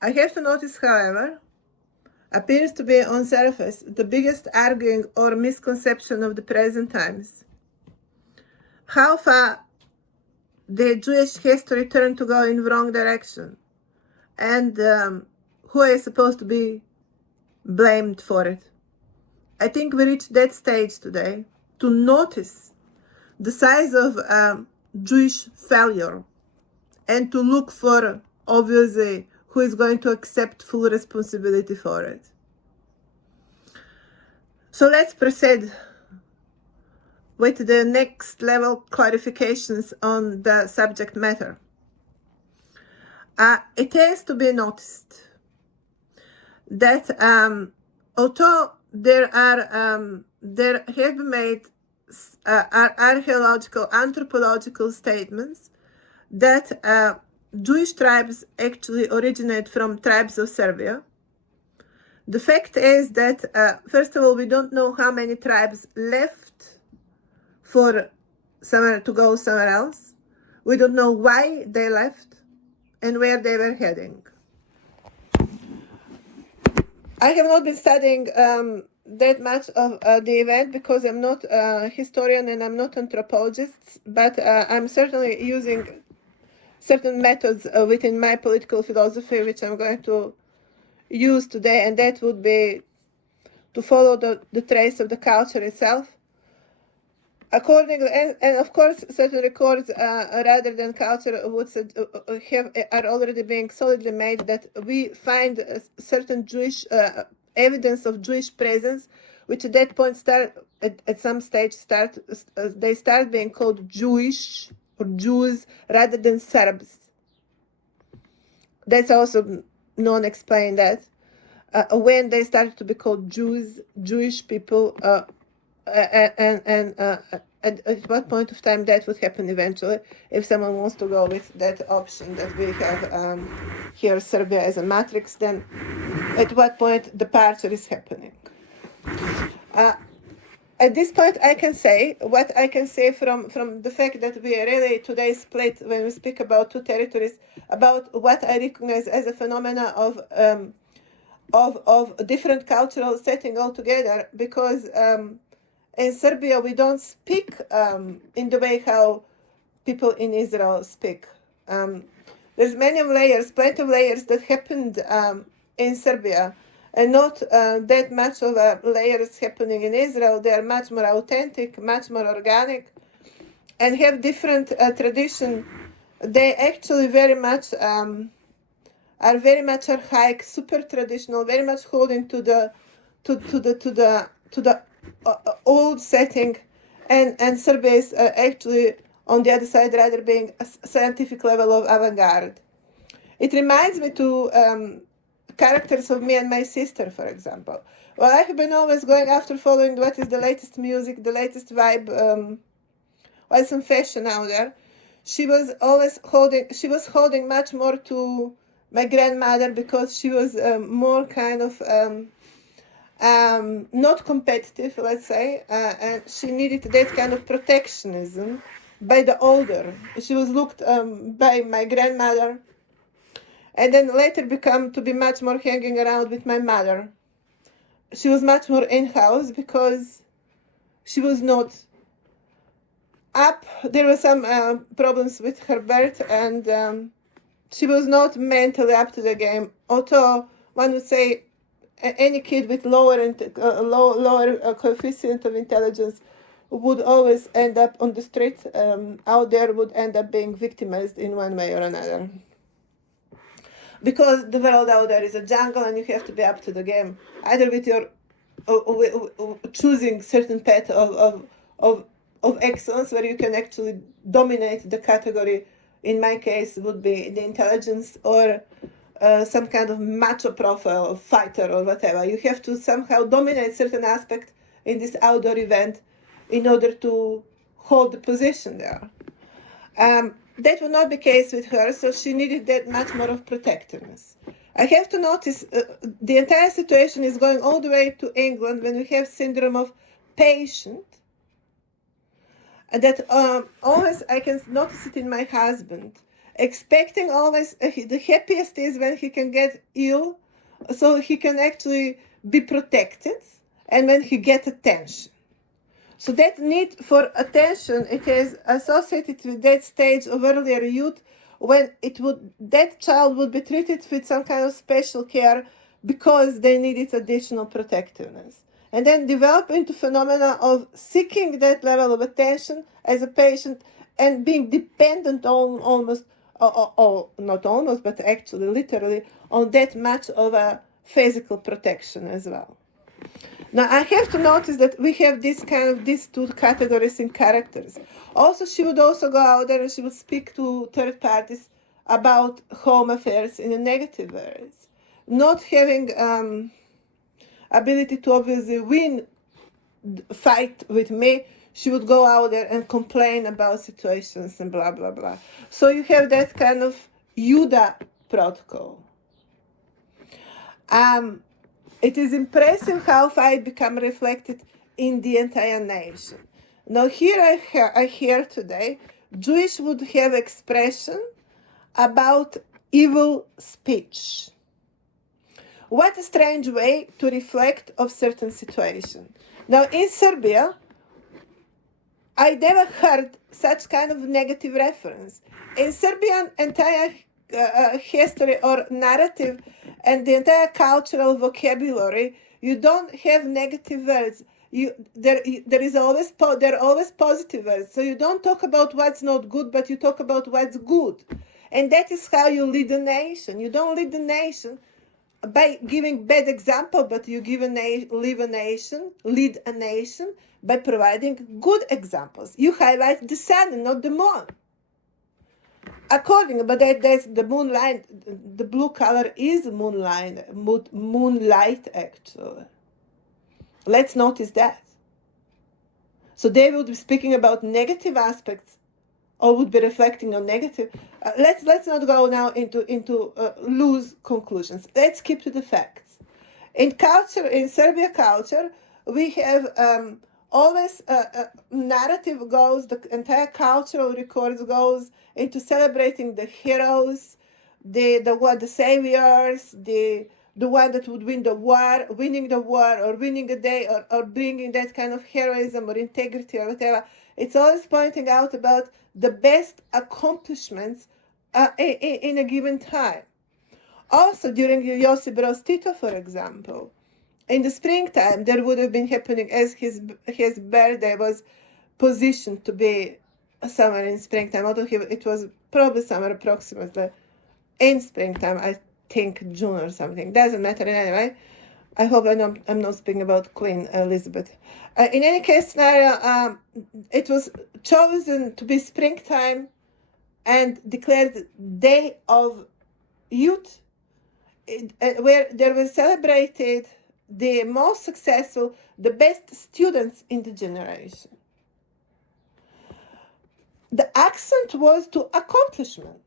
I have to notice, however, appears to be on surface the biggest arguing or misconception of the present times. How far the Jewish history turned to go in the wrong direction, and who is supposed to be blamed for it. I think we reached that stage today to notice the size of Jewish failure and to look for, obviously, who is going to accept full responsibility for it. So let's proceed with the next level clarifications on the subject matter. It has to be noticed that although there have been made archaeological, anthropological statements that Jewish tribes actually originate from tribes of Serbia, the fact is that, first of all, we don't know how many tribes left for to go somewhere else. We don't know why they left and where they were heading. I have not been studying that much of the event because I'm not a historian and I'm not an anthropologist, but I'm certainly using certain methods within my political philosophy, which I'm going to use today, and that would be to follow the trace of the culture itself. According and of course, certain records rather than culture would are already being solidly made that we find certain Jewish evidence of Jewish presence, which at that point at some stage they start being called Jewish or Jews rather than Serbs. That's also non-explained that when they started to be called Jews, Jewish people. And at what point of time that would happen eventually, if someone wants to go with that option that we have here Serbia as a matrix, then at what point departure is happening. At this point, I can say what I can say from the fact that we are really today split when we speak about two territories, about what I recognize as a phenomena of different cultural setting altogether, because in Serbia, we don't speak in the way how people in Israel speak. There's plenty of layers that happened in Serbia, and not that much of layers happening in Israel. They are much more authentic, much more organic, and have different tradition. They actually very much are very much archaic, super traditional, very much holding to the old setting, and Serbia is actually on the other side rather being a scientific level of avant-garde. It reminds me to characters of me and my sister, for example. Well, I have been always going after following what is the latest music, the latest vibe, what's in fashion out there. She was holding much more to my grandmother because she was more kind of not competitive, let's say, and she needed that kind of protectionism by the older. She was looked by my grandmother, and then later become to be much more hanging around with my mother. She was much more in-house because she was not up. There were some problems with her birth, and she was not mentally up to the game. Although one would say any kid with lower coefficient of intelligence would always end up on the street out there, would end up being victimized in one way or another. Because the world out there is a jungle and you have to be up to the game, either with your choosing certain path of excellence where you can actually dominate the category. In my case, would be the intelligence, or some kind of macho profile of fighter or whatever. You have to somehow dominate certain aspect in this outdoor event in order to hold the position there. That would not be the case with her, so she needed that much more of protectiveness. I have to notice the entire situation is going all the way to England when we have syndrome of patient. And that always I can notice it in my husband. expecting always, the happiest is when he can get ill, so he can actually be protected, and when he gets attention. So that need for attention, it is associated with that stage of earlier youth when that child would be treated with some kind of special care because they needed additional protectiveness. And then develop into phenomena of seeking that level of attention as a patient and being dependent on almost, or not almost, but actually literally on that much of a physical protection as well. Now, I have to notice that we have these two categories in characters. Also, she would also go out there and she would speak to third parties about home affairs in a negative ways. Not having ability to obviously fight with me, she would go out there and complain about situations and blah, blah, blah. So you have that kind of Judah protocol. It is impressive how far it become reflected in the entire nation. Now here I hear today, Jewish would have expression about evil speech. What a strange way to reflect of certain situation. Now in Serbia, I never heard such kind of negative reference. In Serbian entire history or narrative and the entire cultural vocabulary, you don't have negative words. There are always positive words. So you don't talk about what's not good, but you talk about what's good. And that is how you lead a nation. You don't lead the nation by giving bad example, but you lead a nation by providing good examples. You highlight the sun and not the moon. But that's the moonlight. The blue color is moonlight actually. Let's notice that. So they would be speaking about negative aspects, or would be reflecting on negative. Let's not go now into loose conclusions. Let's keep to the facts. In Serbia culture, we have always narrative goes, the entire cultural records goes into celebrating the heroes, the saviors, the one that would winning the war, or winning a day, or bringing that kind of heroism or integrity or whatever. It's always pointing out about the best accomplishments in a given time. Also, during Josip Broz Tito, for example, in the springtime, there would have been happening, as his birthday was positioned to be somewhere in springtime, although it was probably somewhere approximately in springtime, I think June or something. Doesn't matter in any way. I hope I'm not speaking about Queen Elizabeth. In any case, scenario, it was chosen to be springtime and declared Day of Youth, where there was celebrated the most successful, the best students in the generation. The accent was to accomplishment.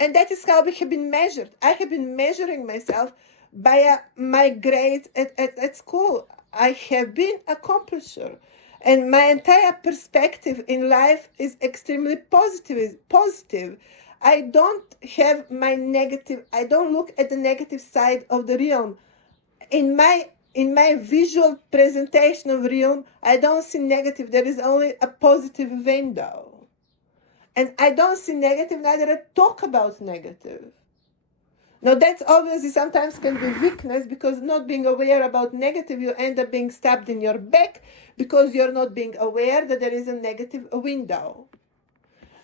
And that is how we have been measured. I have been measuring myself by my grades at school. I have been an accomplisher. And my entire perspective in life is extremely positive. I don't have my negative, I don't look at the negative side of the realm. In my visual presentation of realm, I don't see negative. There is only a positive window. And I don't see negative, neither I talk about negative. Now that's obviously sometimes can be weakness, because not being aware about negative, you end up being stabbed in your back because you're not being aware that there is a negative window.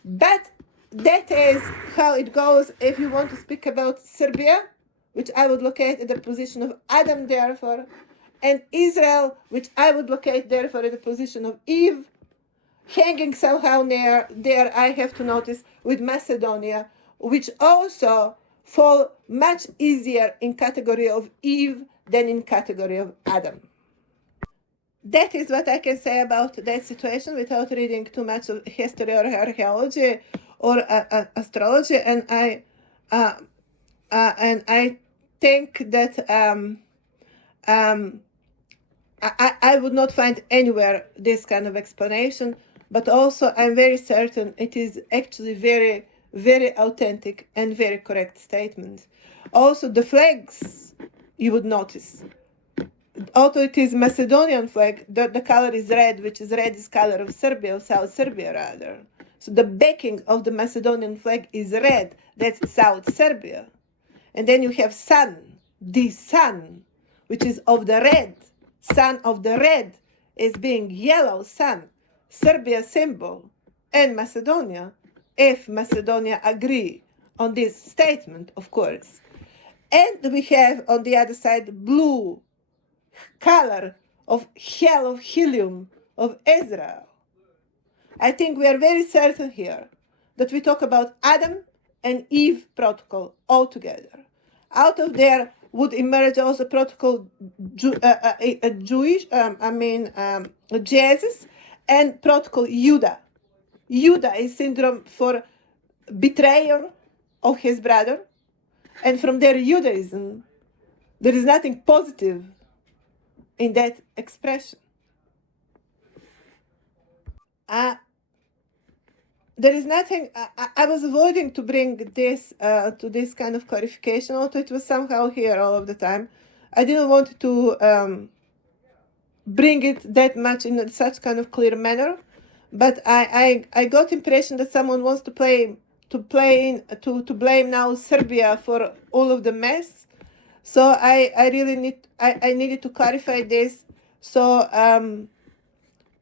But that is how it goes if you want to speak about Serbia, which I would locate at the position of Adam, therefore, and Israel, which I would locate, therefore, at the position of Eve, hanging somehow near there, I have to notice, with Macedonia, which also fall much easier in category of Eve than in category of Adam. That is what I can say about that situation without reading too much of history or archaeology or astrology, and I think that I would not find anywhere this kind of explanation, but also I'm very certain it is actually very very authentic and very correct statement. Also, the flags, you would notice, although it is Macedonian flag, the color is red, which is red is color of Serbia, of South Serbia rather. So the backing of the Macedonian flag is red, that's South Serbia. And then you have sun, the sun, which is of the red. Sun of the red is being yellow sun, Serbia symbol, and Macedonia, if Macedonia agree on this statement, of course. And we have on the other side blue color of hell of helium of Israel. I think we are very certain here that we talk about Adam and Eve protocol altogether. Out of there would emerge also protocol Jewish, Jesus, and protocol Judah. Judah is syndrome for betrayer of his brother, and from there Judaism, there is nothing positive in that expression. There is nothing. I was avoiding to bring this to this kind of clarification, although it was somehow here all of the time. I didn't want to bring it that much in such kind of clear manner, but I got impression that someone wants to blame now Serbia for all of the mess. So I really needed to clarify this, so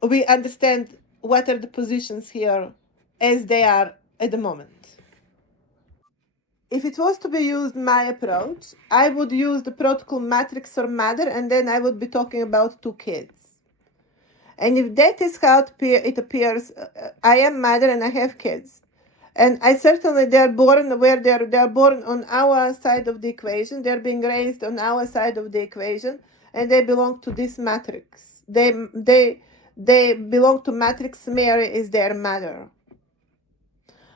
we understand what are the positions here as they are at the moment. If it was to be used my approach, I would use the protocol matrix or mother, and then I would be talking about two kids. And if that is how it appears, I am mother and I have kids. And I certainly, they are born where they are born on our side of the equation. They're being raised on our side of the equation, and they belong to this matrix. They belong to matrix. Mary is their mother.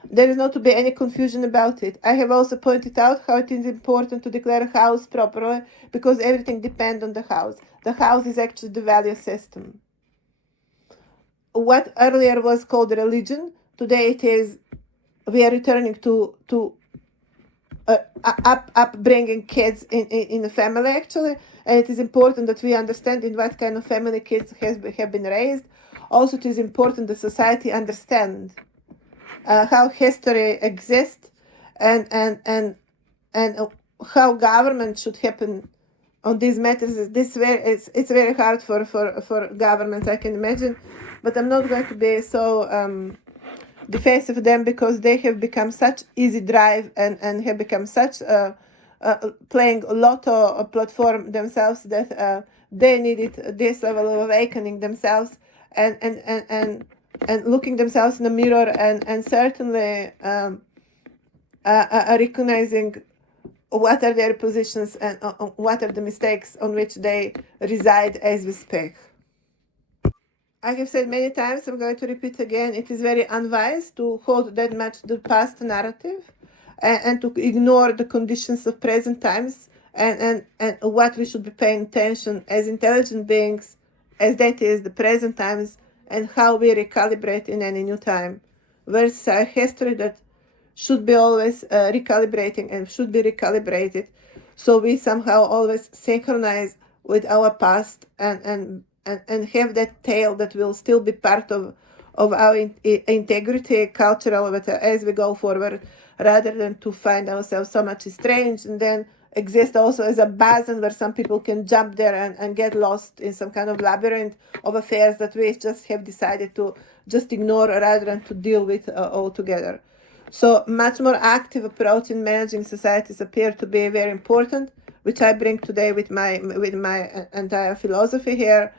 There is not to be any confusion about it. I have also pointed out how it is important to declare a house properly, because everything depends on the house. The house is actually the value system. What earlier was called religion, today it is, we are returning to upbringing kids in the family actually, and it is important that we understand in what kind of family kids have been raised. Also, it is important that society understand how history exists and how government should happen on these matters. It's very hard for governments, I can imagine, but I'm not going to be so defensive of them, because they have become such easy drive and have become such playing lotto platform themselves that they needed this level of awakening themselves and looking themselves in the mirror and certainly recognizing what are their positions and what are the mistakes on which they reside as we speak. I have said many times, I'm going to repeat again, it is very unwise to hold that much the past narrative and to ignore the conditions of present times and what we should be paying attention as intelligent beings, as that is the present times, and how we recalibrate in any new time, versus our history that should be always recalibrating and should be recalibrated, so we somehow always synchronize with our past and have that tail that will still be part of our integrity, cultural, as we go forward, rather than to find ourselves so much estranged and then exist also as a basin where some people can jump there and get lost in some kind of labyrinth of affairs that we just have decided to just ignore rather than to deal with altogether. So much more active approach in managing societies appear to be very important, which I bring today with my entire philosophy here,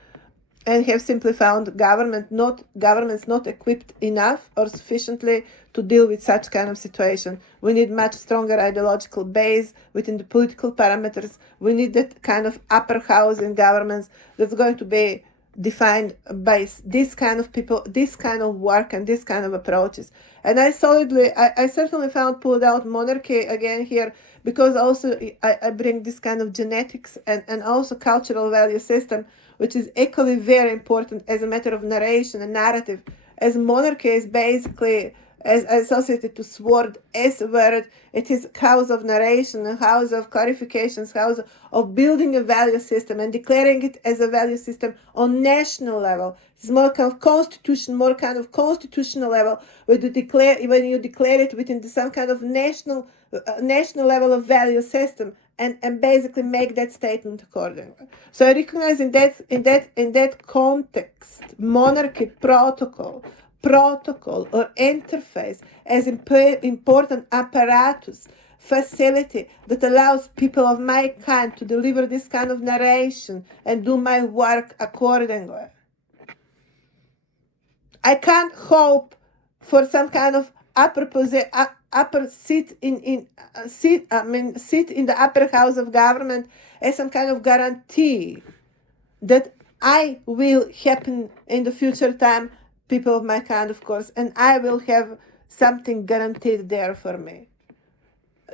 and have simply found governments not equipped enough or sufficiently to deal with such kind of situation. We need much stronger ideological base within the political parameters. We need that kind of upper house in governments that's going to be defined by this kind of people, this kind of work, and this kind of approaches. And I certainly found pulled out monarchy again here, because also I bring this kind of genetics and also cultural value system, which is equally very important as a matter of narration and narrative, as monarchy is basically as associated to sword, S word. It is house of narration, a house of clarifications, house of building a value system and declaring it as a value system on national level. It's more kind of constitutional level when you declare it within some kind of national level of value system. And basically make that statement accordingly. So I recognize in that context, monarchy protocol or interface as important apparatus, facility that allows people of my kind to deliver this kind of narration and do my work accordingly. I can't hope for some kind of sit in the upper house of government as some kind of guarantee that I will happen in the future time, people of my kind, of course, and I will have something guaranteed there for me.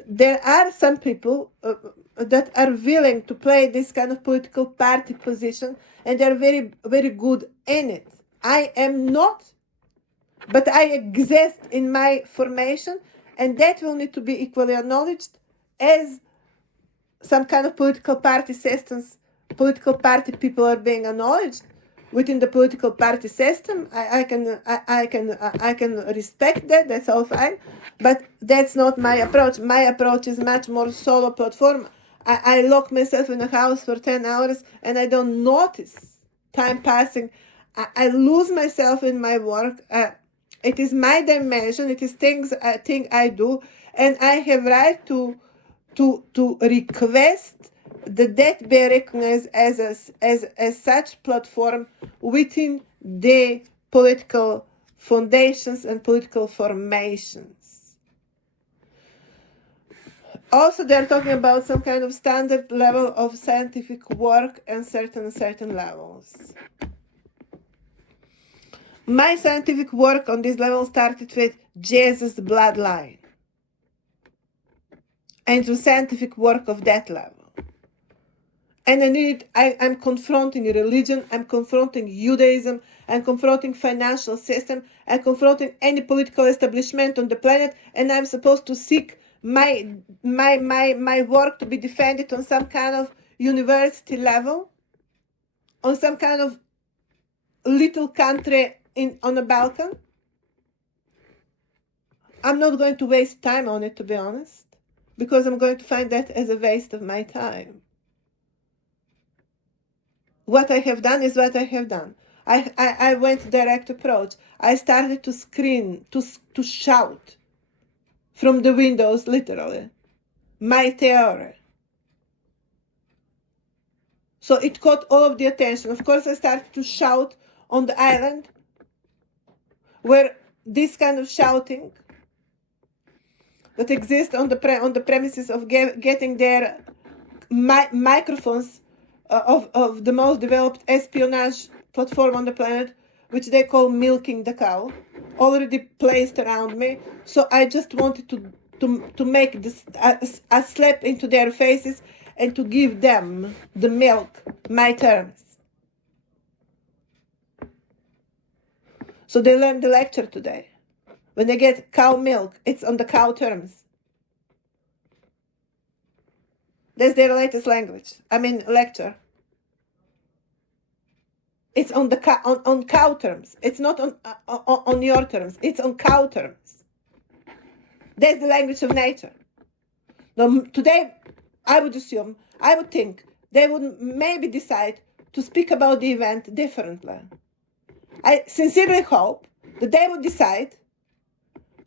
There are some people that are willing to play this kind of political party position, and they're very, very good in it. I am not, but I exist in my formation, and that will need to be equally acknowledged as some kind of political party systems. Political party people are being acknowledged within the political party system. I can respect that. That's all fine, but that's not my approach. My approach is much more solo platform. I lock myself in a house for 10 hours and I don't notice time passing. I lose myself in my work. It is my dimension. It is thing I do, and I have right to request that be recognized as such platform within the political foundations and political formations. Also, they're talking about some kind of standard level of scientific work and certain levels. My scientific work on this level started with Jesus' bloodline and the scientific work of that level. And I'm confronting religion, I'm confronting Judaism, I'm confronting financial system, I'm confronting any political establishment on the planet, and I'm supposed to seek my work to be defended on some kind of university level, on some kind of little country on the Balkan. I'm not going to waste time on it, to be honest, because I'm going to find that as a waste of my time. What I have done is what I have done. I went direct approach. I started to scream, to shout from the windows, literally, my theory. So it caught all of the attention. Of course, I started to shout on the island, where this kind of shouting that exists on the premises of getting their microphones of the most developed espionage platform on the planet, which they call milking the cow, already placed around me. So I just wanted to make this a slap into their faces and to give them the milk, my terms. So they learned the lecture today. When they get cow milk, it's on the cow terms. That's their latest lecture. It's on cow terms. It's not on your terms. It's on cow terms. That's the language of nature. Now, today, I would think they would maybe decide to speak about the event differently. I sincerely hope that they would decide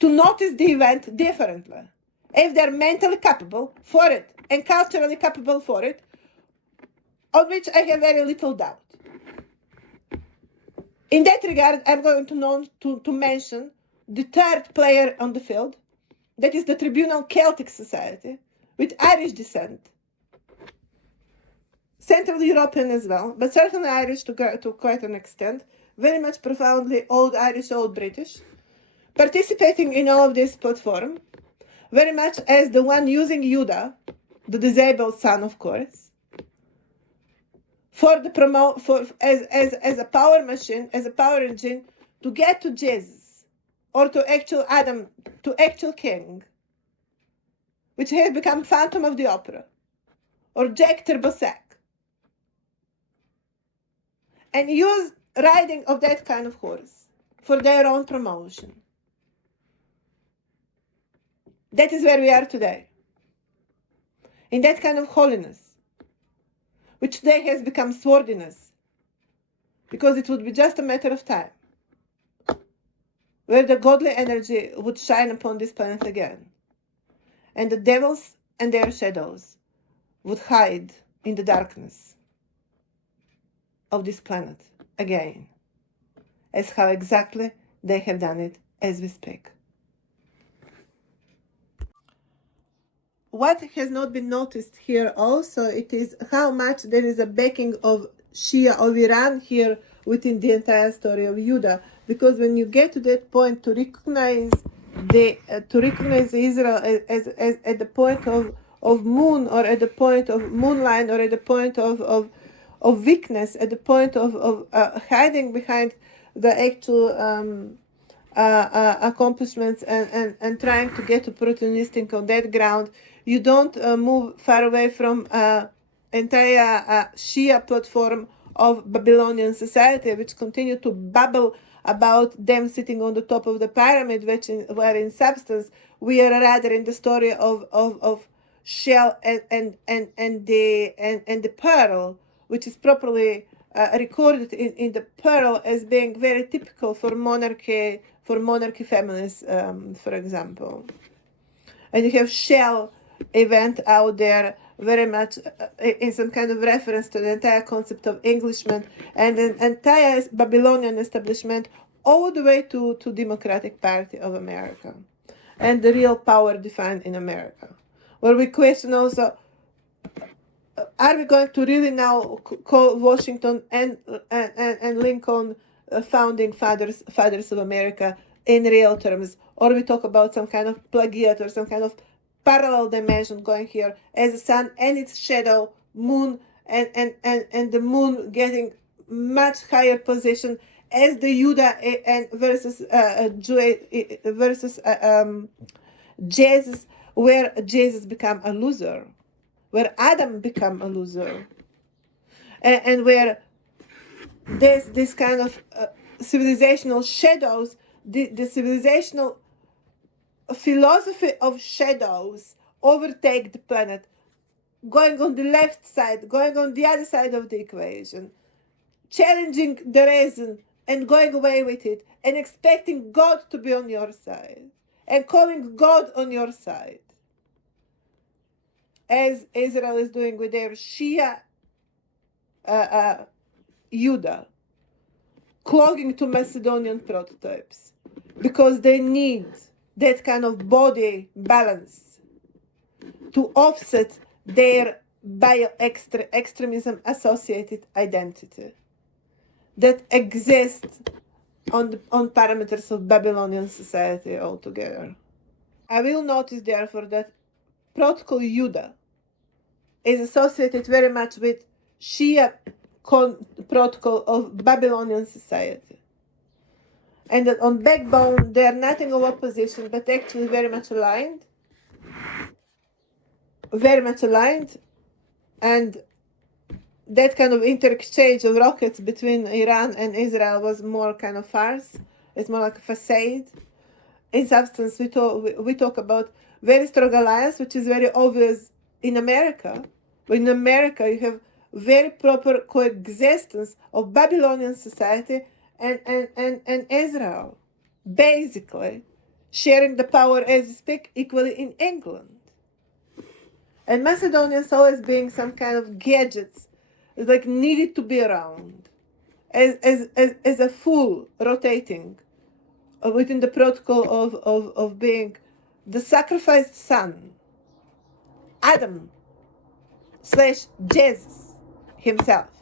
to notice the event differently. If they're mentally capable for it and culturally capable for it, on which I have very little doubt. In that regard, I'm going to mention the third player on the field, that is the Tribunal Celtic Society, with Irish descent. Central European as well, but certainly Irish to quite an extent, very much profoundly old Irish, old British, participating in all of this platform, very much as the one using Judah, the disabled son, of course, as a power machine, as a power engine, to get to Jesus or to actual Adam, to actual king, which has become Phantom of the Opera, or Jack Turbosac, and use riding of that kind of horse for their own promotion. That is where we are today. In that kind of holiness, which today has become swordiness, because it would be just a matter of time, where the godly energy would shine upon this planet again, and the devils and their shadows would hide in the darkness of this planet again, as how exactly they have done it as we speak. What has not been noticed here also, it is how much there is a backing of Shia of Iran here within the entire story of Judah, because when you get to that point to recognize Israel as at the point of moon, or at the point of moonline, or at the point of weakness, at the point of hiding behind the actual accomplishments and trying to get opportunistic on that ground, you don't move far away from entire Shia platform of Babylonian society, which continue to babble about them sitting on the top of the pyramid, where in substance we are rather in the story of Shell and the pearl, which is properly recorded in the pearl as being very typical for monarchy families, for example. And you have Shell event out there very much in some kind of reference to the entire concept of Englishment and the entire Babylonian establishment, all the way to Democratic Party of America and the real power defined in America, where we question also, are we going to really now call Washington and Lincoln founding fathers of America in real terms, or we talk about some kind of plagiate or some kind of parallel dimension going here as the sun and its shadow, moon, and the moon getting much higher position as the Judah and versus Jesus, where Jesus become a loser, where Adam become a loser, and where there's this kind of civilizational shadows, the civilizational philosophy of shadows overtake the planet, going on the left side, going on the other side of the equation, challenging the reason and going away with it, and expecting God to be on your side and calling God on your side, as Israel is doing with their Shia Judah, clogging to Macedonian prototypes, because they need that kind of body balance to offset their bio-extremism associated identity that exists on parameters of Babylonian society altogether. I will notice therefore that protocol Judah is associated very much with Shia protocol of Babylonian society, and that on backbone they are nothing of opposition but actually very much aligned, and that kind of inter-exchange of rockets between Iran and Israel was more kind of farce. It's more like a facade. In substance, we talk about very strong alliance, which is very obvious in America. But in America, you have very proper coexistence of Babylonian society and Israel, basically sharing the power as we speak equally in England. And Macedonians always being some kind of gadgets, like needed to be around, as a fool rotating within the protocol of being the sacrificed son, Adam / Jesus himself.